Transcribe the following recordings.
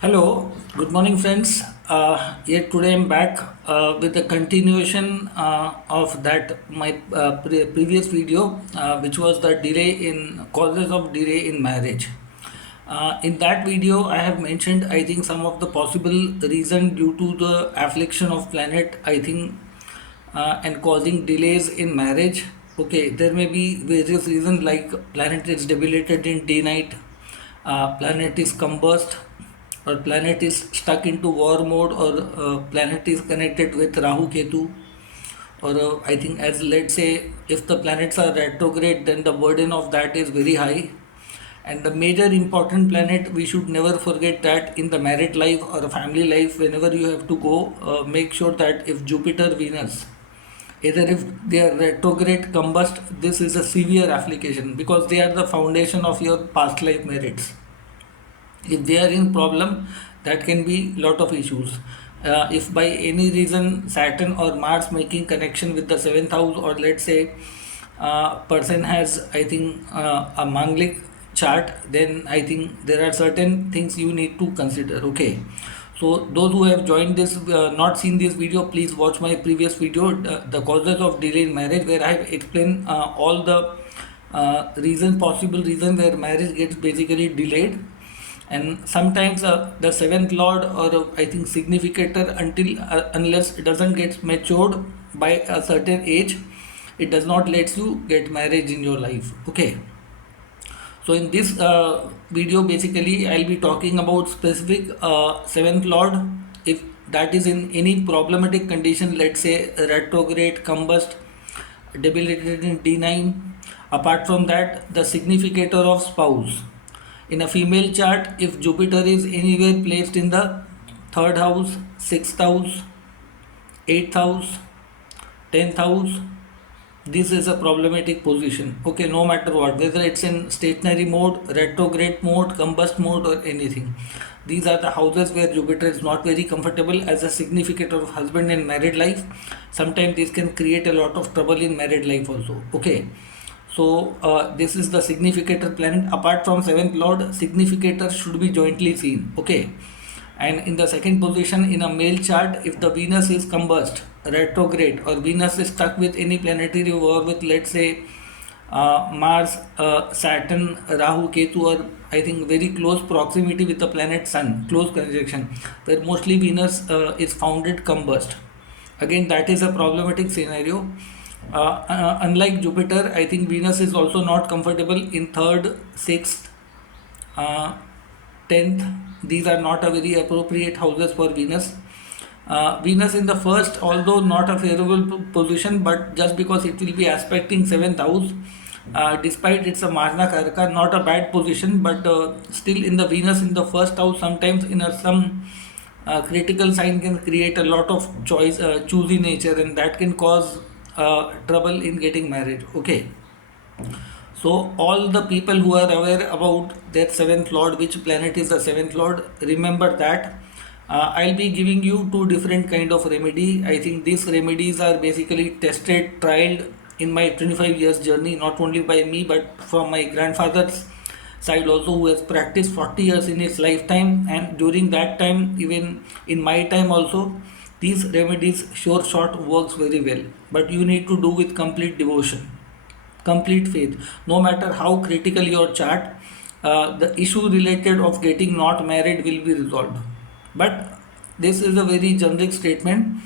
Hello, good morning, friends. Yet today I'm back with a continuation of that my previous video, which was the delay in causes of delay in marriage. In that video, I have mentioned I think some of the possible reason due to the affliction of planet. I think and causing delays in marriage. Okay, there may be various reasons like planet is debilitated in day night, planet is combust, or planet is stuck into war mode, or planet is connected with Rahu Ketu, or I think, as let's say, if the planets are retrograde, then the burden of that is very high. And the major important planet, we should never forget that in the married life or a family life, whenever you have to go, make sure that if Jupiter, Venus, either if they are retrograde combust, this is a severe application because they are the foundation of your past life merits. If they are in problem, that can be lot of issues. If by any reason Saturn or Mars making connection with the seventh house, or let's say person has, I think, a Manglik chart, then I think there are certain things you need to consider. Okay, so those who have joined this, not seen this video, please watch my previous video, the causes of delay in marriage, where I have explained all the possible reason where marriage gets basically delayed. And sometimes the seventh lord, or I think significator, until unless it doesn't get matured by a certain age, it does not let you get marriage in your life. Okay, so in this video, basically I'll be talking about specific seventh lord. If that is in any problematic condition, let's say retrograde, combust, debilitated in D9. Apart from that, the significator of spouse. In a female chart, if Jupiter is anywhere placed in the third house, sixth house, eighth house, 10th house, this is a problematic position. Okay, no matter what, whether it's in stationary mode, retrograde mode, combust mode, or anything. These are the houses where Jupiter is not very comfortable as a significator of husband and married life. Sometimes this can create a lot of trouble in married life also. Okay, so this is the significator planet. Apart from seventh lord, significators should be jointly seen. Okay, and in the second position in a male chart, if the Venus is combust, retrograde, or Venus is stuck with any planetary war with, let's say, Mars, Saturn, Rahu, Ketu, or I think very close proximity with the planet Sun, close conjunction, where mostly Venus is founded combust. Again, that is a problematic scenario. Unlike Jupiter, I think Venus is also not comfortable in third, sixth, uh, 10th. These are not a very appropriate houses for Venus. Venus in the first, although not a favorable position, but just because it will be aspecting 7th house, despite it's a Marna Karaka, not a bad position, but still in the Venus in the first house, sometimes in some critical sign can create a lot of choosy nature, and that can cause trouble in getting married. Okay, so all the people who are aware about their seventh lord, which planet is the seventh lord, remember that I'll be giving you two different kind of remedy. I think these remedies are basically tested, trialed in my 25 years journey, not only by me but from my grandfather's side also, who has practiced 40 years in his lifetime, and during that time, even in my time also, these remedies sure short works very well. But you need to do with complete devotion, complete faith. No matter how critical your chart, the issue related of getting not married will be resolved. But this is a very generic statement.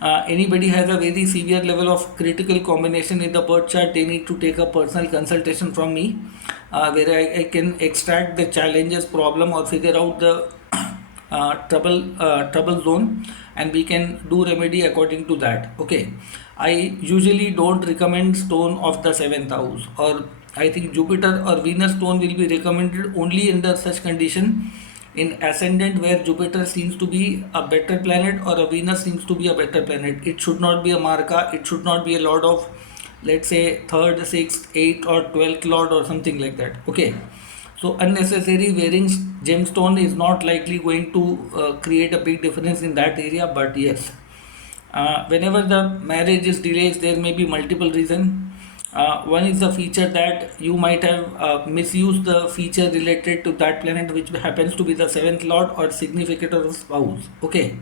Anybody has a very severe level of critical combination in the birth chart, they need to take a personal consultation from me, where I can extract the challenges, problem, or figure out the trouble zone, and we can do remedy according to that. Okay, I usually don't recommend stone of the seventh house, or I think Jupiter or Venus stone will be recommended only under such condition in ascendant where Jupiter seems to be a better planet or a Venus seems to be a better planet. It should not be a Marka, it should not be a lord of, let's say, third, sixth, eighth, or 12th lord or something like that. Okay, so unnecessary wearing gemstone is not likely going to create a big difference in that area. But yes, whenever the marriage is delayed, there may be multiple reasons. One is the feature that you might have misused the feature related to that planet, which happens to be the seventh lord or significator of spouse. Okay,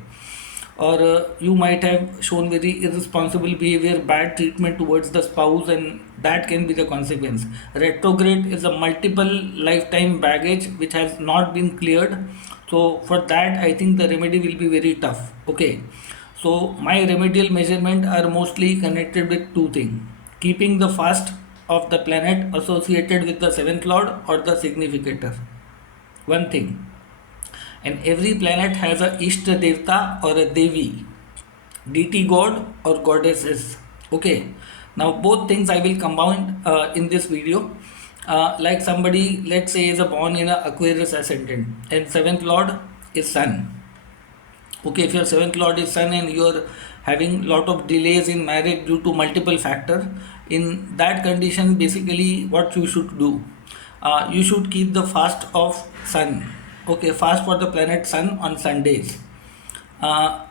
or you might have shown very irresponsible behavior, bad treatment towards the spouse, and that can be the consequence. Retrograde is a multiple lifetime baggage which has not been cleared. So for that, I think the remedy will be very tough. Okay, so my remedial measurement are mostly connected with two things: keeping the fast of the planet associated with the seventh lord or the significator. One thing, and every planet has a Ishta Devta or a Devi, deity god or goddesses. Okay, now both things I will combine in this video. Like somebody, let's say, is born in a Aquarius ascendant, and seventh lord is Sun. Okay, if your seventh lord is Sun and you're having lot of delays in marriage due to multiple factor, in that condition, basically what you should do, you should keep the fast of Sun. Okay, fast for the planet Sun on Sundays.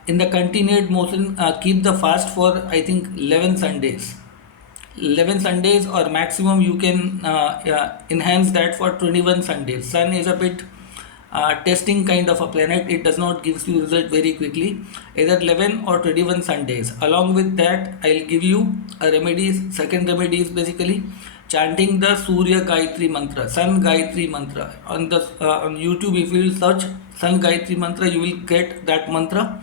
In the continued motion, keep the fast for I think 11 Sundays. 11 Sundays, or maximum you can enhance that for 21 Sundays. Sun is a bit testing kind of a planet. It does not give you result very quickly. Either 11 or 21 Sundays. Along with that, I'll give you a remedies. Second remedy is basically chanting the Surya Gayatri mantra, Sun Gayatri mantra. On YouTube, if you will search Sun Gayatri mantra, you will get that mantra.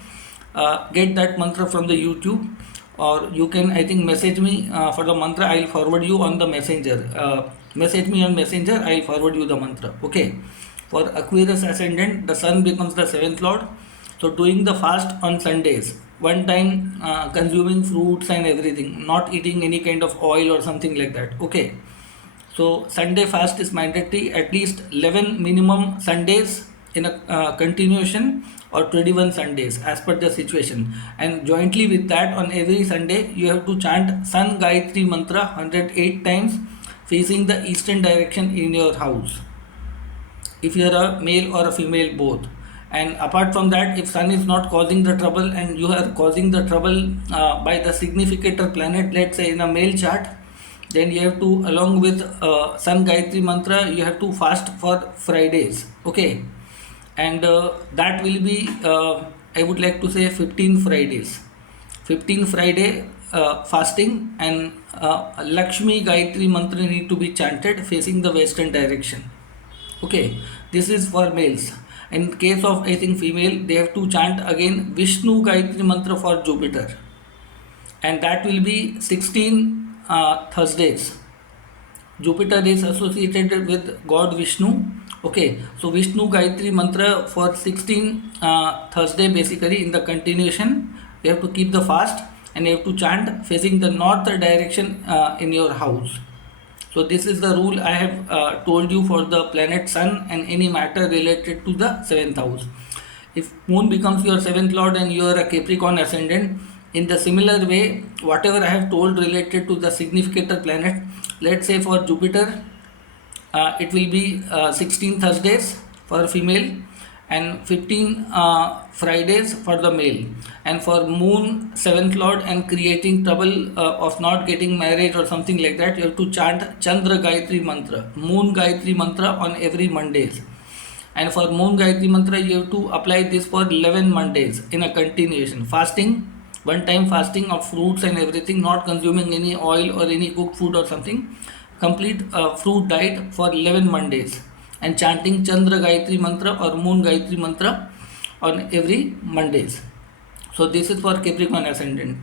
Get that mantra from the YouTube, or you can, I think, message me for the mantra. I'll forward you on the messenger. Message me on messenger, I'll forward you the mantra. Okay, for Aquarius ascendant, the Sun becomes the seventh lord. So doing the fast on Sundays, one time consuming fruits and everything, not eating any kind of oil or something like that. Okay, so Sunday fast is mandatory, at least 11 minimum Sundays in a continuation, or 21 Sundays as per the situation. And jointly with that, on every Sunday you have to chant Sun Gayatri mantra 108 times facing the eastern direction in your house, if you are a male or a female both. And apart from that, if Sun is not causing the trouble and you are causing the trouble by the significator planet, let's say in a male chart, then you have to, along with Sun Gayatri mantra, you have to fast for Fridays. Okay, and that will be I would like to say 15 Fridays. 15 Friday fasting, and Lakshmi Gayatri mantra need to be chanted facing the western direction. Okay, this is for males. In case of, I think, female, they have to chant again Vishnu Gayatri mantra for Jupiter, and that will be 16 Thursdays. Jupiter is associated with God Vishnu. Okay, so Vishnu Gayatri mantra for 16 Thursday, basically in the continuation. You have to keep the fast and you have to chant facing the north direction in your house. So this is the rule I have told you for the planet Sun and any matter related to the 7th house. If Moon becomes your 7th lord and you are a Capricorn ascendant, in the similar way, whatever I have told related to the significator planet, let's say for Jupiter, it will be 16 Thursdays for female and 15 Fridays for the male. And for Moon, 7th lord, and creating trouble of not getting married or something like that, you have to chant Chandra Gayatri mantra, Moon Gayatri mantra on every Mondays. And for Moon Gayatri mantra, you have to apply this for 11 Mondays in a continuation. Fasting, one time fasting of fruits and everything, not consuming any oil or any cooked food or something. Complete fruit diet for 11 Mondays. And chanting Chandra Gayatri mantra or Moon Gayatri mantra on every Mondays. So this is for Capricorn ascendant.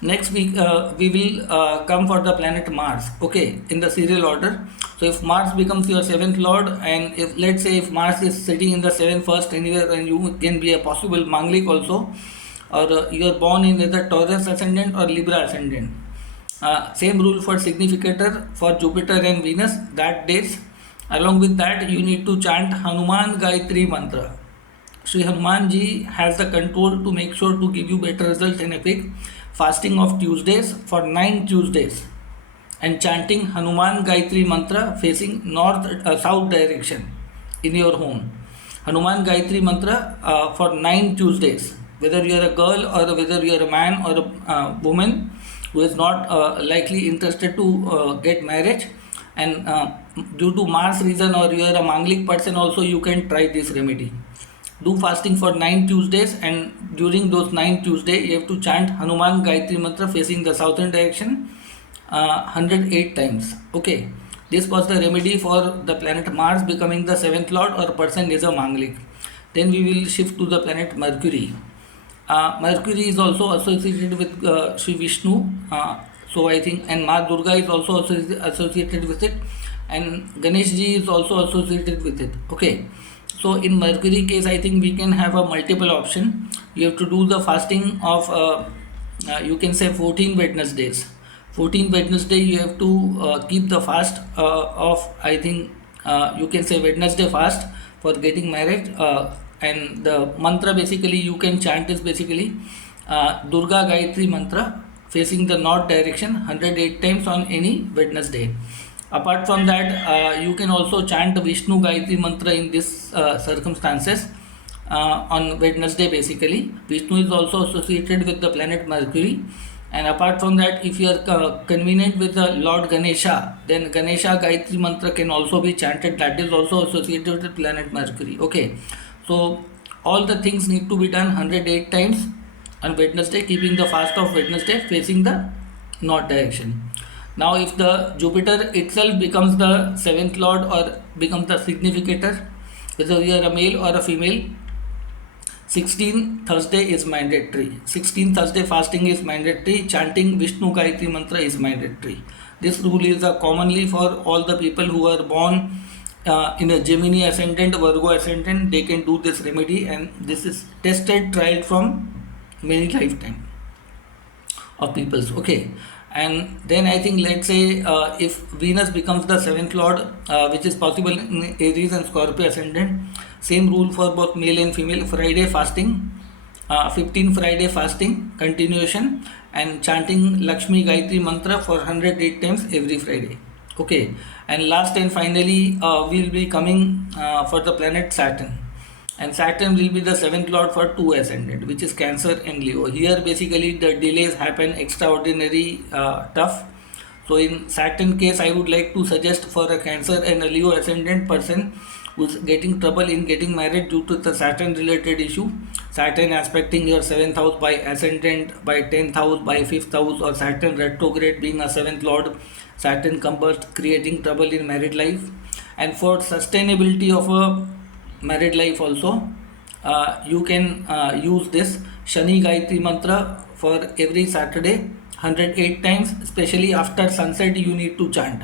Next week we will come for the planet Mars. Okay, in the serial order. So if Mars becomes your 7th lord, and if, let's say, if Mars is sitting in the 7th first anywhere, and you can be a possible Manglik also, or you are born in either Taurus ascendant or Libra ascendant. Same rule for significator for Jupiter and Venus that days. Along with that, you need to chant Hanuman Gayatri mantra. Sri Hanuman ji has the control to make sure to give you better results in a quick. Fasting of Tuesdays for 9 Tuesdays and chanting Hanuman Gayatri mantra facing south direction in your home. Hanuman Gayatri mantra for 9 Tuesdays. Whether you are a girl or whether you are a man or a woman, who is not likely interested to get marriage, and due to Mars reason, or you are a Manglik person also, you can try this remedy. Do fasting for 9 Tuesdays, and during those 9 Tuesdays you have to chant Hanuman Gayatri Mantra facing the southern direction 108 times. Okay, this was the remedy for the planet Mars becoming the seventh lord, or person is a Manglik. Then we will shift to the planet Mercury. Mercury is also associated with Sri Vishnu, so I think, and Ma Durga is also associated with it, and Ganesh ji is also associated with it. Okay, so in Mercury case, I think we can have a multiple option. You have to do the fasting of you can say 14 Wednesdays. 14 Wednesday you have to keep the fast of, I think you can say Wednesday fast for getting married, and the mantra basically you can chant is basically Durga Gayatri Mantra facing the north direction 108 times on any Wednesday. Apart from that, you can also chant the Vishnu Gayatri Mantra in this circumstances on Wednesday basically. Vishnu is also associated with the planet Mercury. And apart from that, if you are convenient with the Lord Ganesha, then Ganesha Gayatri Mantra can also be chanted. That is also associated with the planet Mercury. Okay, so all the things need to be done 108 times on Wednesday, keeping the fast of Wednesday facing the north direction. Now, if the Jupiter itself becomes the seventh lord or becomes the significator, whether you are a male or a female, 16 Thursday is mandatory. 16 Thursday fasting is mandatory. Chanting Vishnu Gayatri Mantra is mandatory. This rule is commonly for all the people who are born in a Gemini ascendant, Virgo ascendant. They can do this remedy, and this is tested, tried from many lifetime of peoples. Okay, and then I think, let's say if Venus becomes the seventh lord, which is possible in Aries and Scorpio ascendant, same rule for both male and female. Friday fasting, 15 Friday fasting continuation, and chanting Lakshmi Gayatri Mantra for 108 times every Friday. Okay, and last and finally we'll be coming for the planet Saturn, and Saturn will be the seventh lord for two ascendant, which is Cancer and Leo. Here basically the delays happen extraordinary tough. So in Saturn case, I would like to suggest for a Cancer and a Leo ascendant person who's getting trouble in getting married due to the Saturn related issue, Saturn aspecting your 7th house by ascendant, by 10th house, by 5th house, or Saturn retrograde being a 7th lord, Saturn combust creating trouble in married life. And for sustainability of a married life also, you can use this Shani Gayatri Mantra for every Saturday 108 times, especially after sunset you need to chant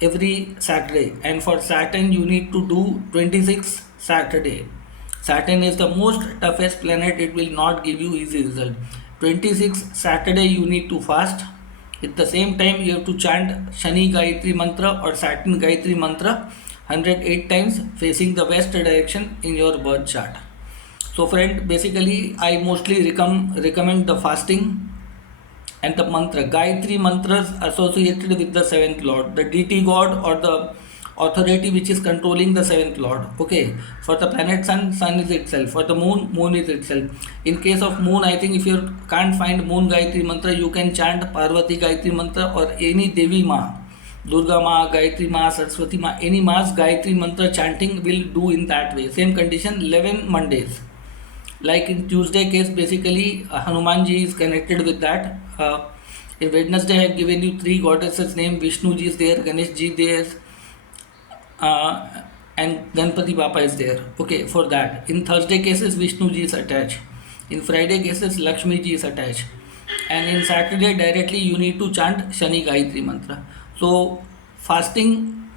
every Saturday. And for Saturn you need to do 26 Saturday. Saturn is the most toughest planet, it will not give you easy result. 26 Saturday you need to fast. At the same time you have to chant Shani Gayatri Mantra or Saturn Gayatri Mantra 108 times facing the west direction in your birth chart. So friend, basically I mostly recommend the fasting and the mantra. Gayatri mantras associated with the seventh lord, the deity god or the authority which is controlling the seventh lord. Okay, for the planet sun, sun is itself. For the moon, moon is itself. In case of moon, I think if you can't find moon Gayatri mantra, you can chant Parvati Gayatri mantra or any Devi Ma, Durga Ma, Gayatri Ma, Saraswati Ma, any Ma's Gayatri mantra chanting will do in that way. Same condition, 11 Mondays. Like in Tuesday case, basically Hanumanji is connected with that. In Wednesday I have given you three goddesses name. Vishnu ji is there, Ganesh ji there, and Ganpati Bappa is there. Okay, for that. In Thursday cases, Vishnu ji is attached. In Friday cases, Lakshmi ji is attached. And in Saturday directly you need to chant Shani Gayatri Mantra. So fasting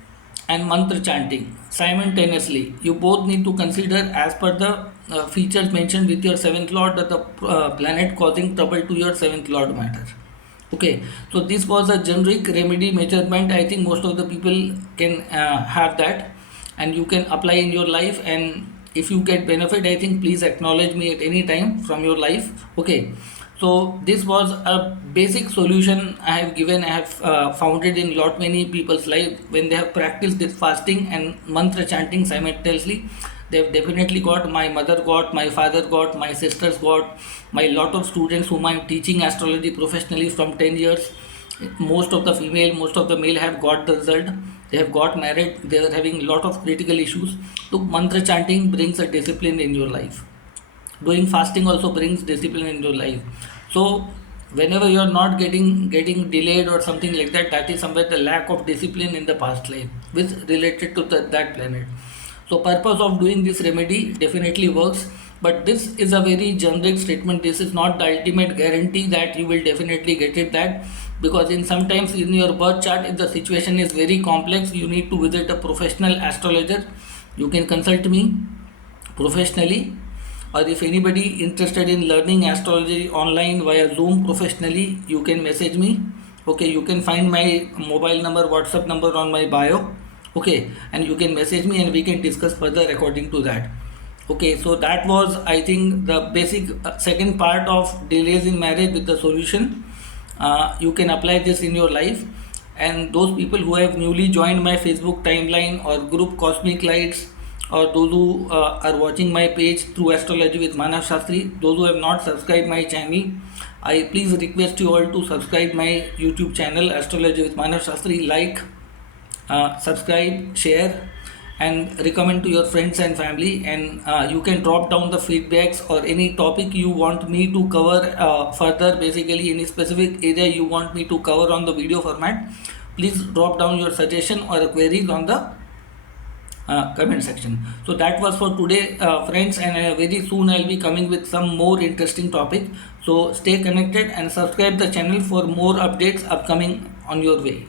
and mantra chanting simultaneously, you both need to consider as per the features mentioned with your seventh lord, that the planet causing trouble to your seventh lord matter. Okay, so this was a generic remedy measurement. I think most of the people can have that, and you can apply in your life. And if you get benefit, I think please acknowledge me at any time from your life. Okay, so this was a basic solution I have given. I have found it in lot many people's life when they have practiced this fasting and mantra chanting simultaneously. They've definitely got, my mother got, my father got, my sisters got, my lot of students whom I'm teaching astrology professionally from 10 years. Most of the female, most of the male have got the result. They have got married. They are having lot of critical issues. So mantra chanting brings a discipline in your life. Doing fasting also brings discipline in your life. So whenever you are not getting delayed or something like that, that is somewhere the lack of discipline in the past life which related to that planet. So purpose of doing this remedy definitely works, but this is a very generic statement. This is not the ultimate guarantee that you will definitely get it, that because in sometimes in your birth chart, if the situation is very complex, you need to visit a professional astrologer. You can consult me professionally, or if anybody interested in learning astrology online via Zoom professionally, you can message me. Okay, you can find my mobile number, WhatsApp number on my bio. Okay, and you can message me and we can discuss further according to that. Okay, so that was, I think, the basic second part of delays in marriage with the solution. You can apply this in your life. And those people who have newly joined my Facebook timeline or group Cosmic Lights, or those who are watching my page through Astrology with Manav Shastri, those who have not subscribed my channel, I please request you all to subscribe my YouTube channel Astrology with Manav Shastri. Like, subscribe, share, and recommend to your friends and family. And you can drop down the feedbacks or any topic you want me to cover further, basically any specific area you want me to cover on the video format. Please drop down your suggestion or queries on the comment section. So that was for today, friends, and very soon I'll be coming with some more interesting topic. So stay connected and subscribe the channel for more updates upcoming on your way.